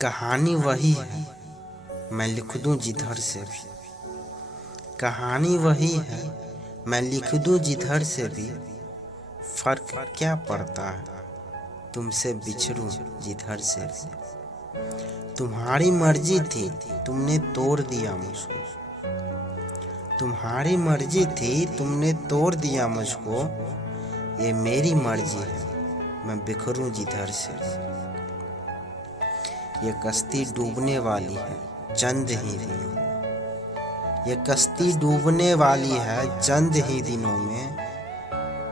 कहानी वही है, मैं लिख दूं जिधर से भी। कहानी वही है, मैं लिख दूं जिधर से भी। फर्क क्या पड़ता है, तुमसे बिछड़ूं जिधर से भी। तुम्हारी मर्जी थी, तुमने तोड़ दिया मुझको। तुम्हारी मर्जी थी, तुमने तोड़ दिया मुझको। ये मेरी मर्जी है, मैं बिखरूं जिधर से भी। ये कश्ती डूबने वाली है चंद ही दिनों में। ये कश्ती डूबने वाली है चंद ही दिनों में।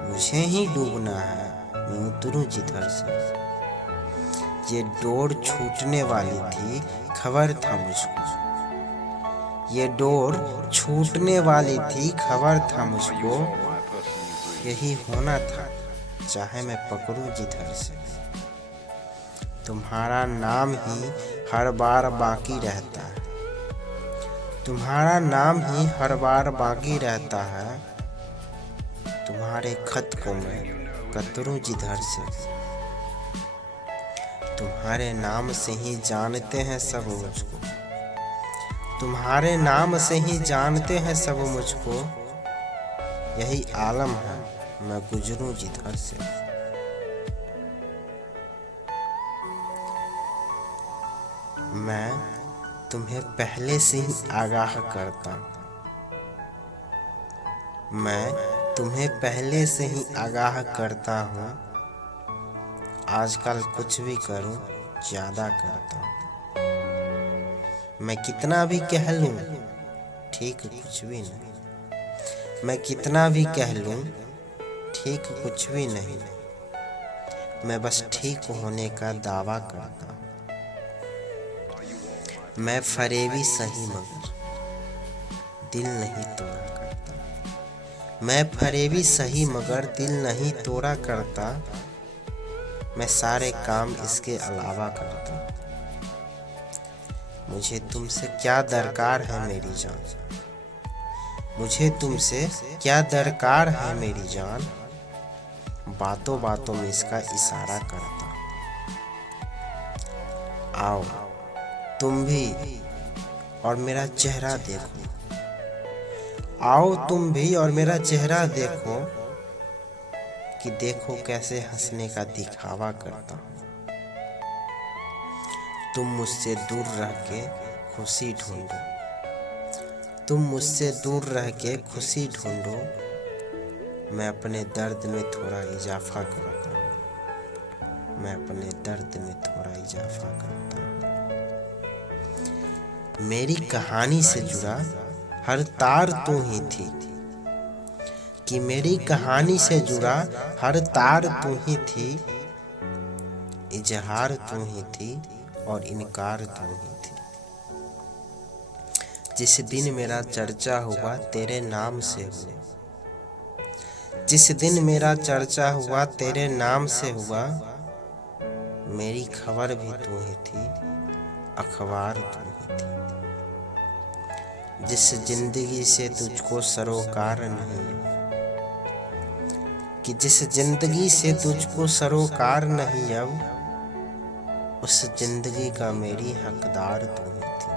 मुझे ही डूबना है, मैं उतरूं जिधर से। ये डोर छूटने वाली थी, खबर था मुझको। ये डोर छूटने वाली थी, खबर था मुझको। यही होना था, चाहे मैं पकड़ूं जिधर से। तुम्हारा नाम ही हर बार बाकी रहता है। तुम्हारा नाम ही हर बार बाकी रहता है। तुम्हारे खत को मैं कतरूं जिधर से। तुम्हारे नाम से ही जानते हैं सब मुझको। तुम्हारे नाम से ही जानते हैं सब मुझको। यही आलम है, मैं गुजरूं जिधर से। मैं तुम्हें पहले से ही आगाह करता हूँ। मैं तुम्हें पहले से ही आगाह करता हूँ। आजकल कुछ भी करूँ, ज़्यादा करता हूँ। मैं कितना भी कह लूँ, ठीक कुछ भी नहीं। मैं कितना भी कह लूँ, ठीक कुछ भी नहीं। मैं बस ठीक होने का दावा करता हूँ। मैं फरेबी सही मगर दिल नहीं तोड़ा करता। मैं फरेबी सही मगर दिल नहीं तोड़ा करता। मैं सारे काम इसके अलावा करता। मुझे तुमसे क्या दरकार है मेरी जान। मुझे तुमसे क्या दरकार है मेरी जान। बातों बातों में इसका इशारा करता। आओ तुम भी और मेरा चेहरा देखो। आओ तुम भी और मेरा चेहरा देखो, कि देखो कैसे हंसने का दिखावा करता हूँ। तुम मुझसे दूर रह के खुशी ढूंढो। तुम मुझसे दूर रह के खुशी ढूंढो। मैं अपने दर्द में थोड़ा इजाफा करता हूँ। मैं अपने दर्द में थोड़ा इजाफा करता हूँ। मेरी कहानी से जुड़ा हर तार तू ही थी। कि मेरी कहानी से जुड़ा हर तार तू ही थी। इजहार तू ही थी और इनकार तू ही थी। जिस दिन मेरा चर्चा हुआ तेरे नाम से हुआ। जिस दिन मेरा चर्चा हुआ तेरे नाम से हुआ। मेरी खबर भी तू ही थी, अखबार तू ही थी। जिस जिंदगी से तुझको सरोकार नहीं, कि जिस जिंदगी से तुझको सरोकार नहीं अब, उस जिंदगी का मेरी हकदार तू ही थी।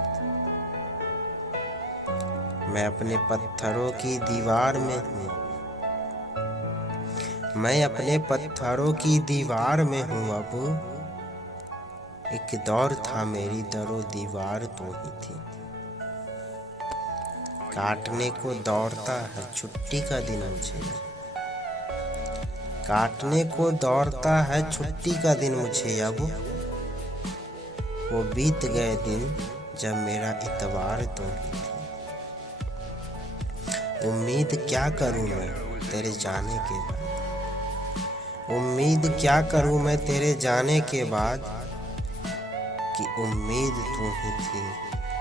मैं अपने पत्थरों की दीवार में हूँ। मैं अपने पत्थरों की दीवार में हूँ अब। एक दौर था मेरी दरो दीवार तू ही थी। काटने को दौड़ता है छुट्टी का दिन मुझे। काटने को दौड़ता है छुट्टी का दिन मुझे अब। वो बीत गए दिन जब मेरा इतबार तू ही थी। उम्मीद क्या करूं मैं तेरे जाने के बाद। उम्मीद क्या करूं मैं तेरे जाने के बाद, कि उम्मीद तू ही थी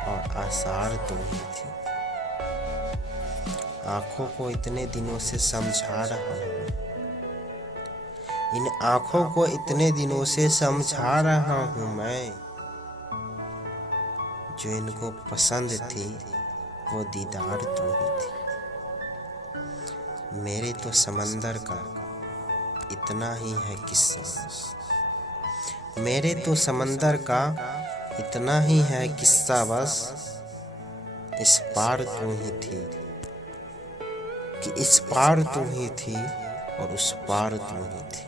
और आसार तू ही थी। आँखों को इतने दिनों से समझा रहा हूँ। इन आँखों को इतने दिनों से समझा रहा हूँ मैं। जो इनको पसंद थी वो दीदार तू ही थी। मेरे तो समंदर का इतना ही है किस्सा। मेरे तो समंदर का इतना ही है किस्सा बस, इस पार तू ही थी, कि इस पार तू ही थी और उस पार तू ही थी।